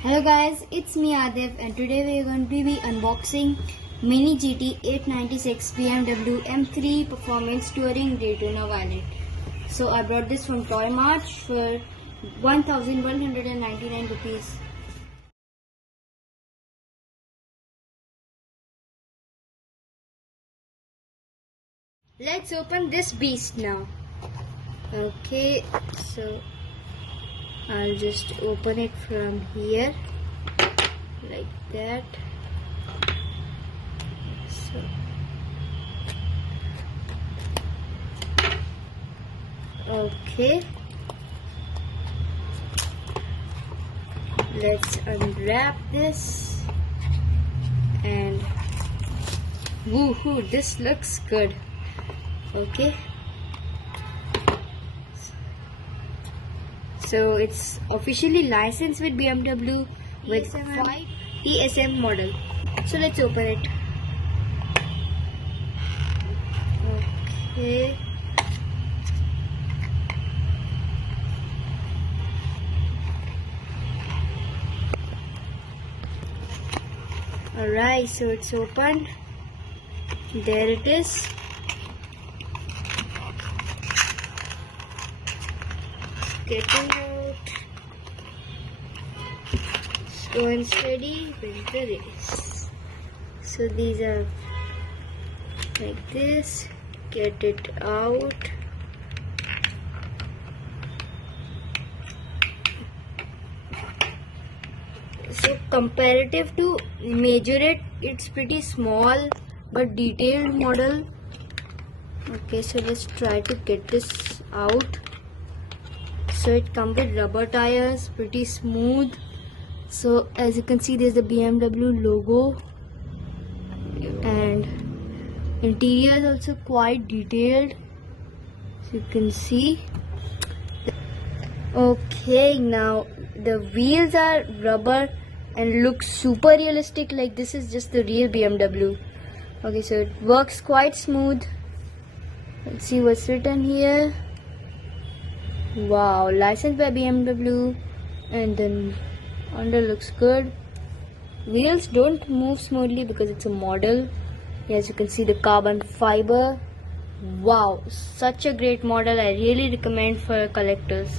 Hello guys, it's me Adev and today we are going to be unboxing mini gt896 BMW M3 Performance Touring Daytona Valet. So I brought this from Toy Mart for 1199 rupees. Let's open this beast now. Okay, so I'll just open it from here like that. So okay, let's unwrap this and woohoo, this looks good. Okay, so it's officially licensed with BMW with ESM model. So let's open it. Okay. Alright, so it's open. There it is. Getting out. Slow and steady wins the race. So these are like this. Get it out. So comparative to Majorette, it's pretty small but detailed model. Okay, so let's try to get this out. So it comes with rubber tires, pretty smooth. So as you can see, there's the BMW logo and interior is also quite detailed, so you can see. Okay, now the wheels are rubber and look super realistic, like this is just the real BMW. Okay, so it works quite smooth. Let's see what's written here. Wow, licensed by BMW, and then under looks good. Wheels don't move smoothly because it's a model. As you can see, the carbon fiber. Wow, such a great model. I really recommend for collectors.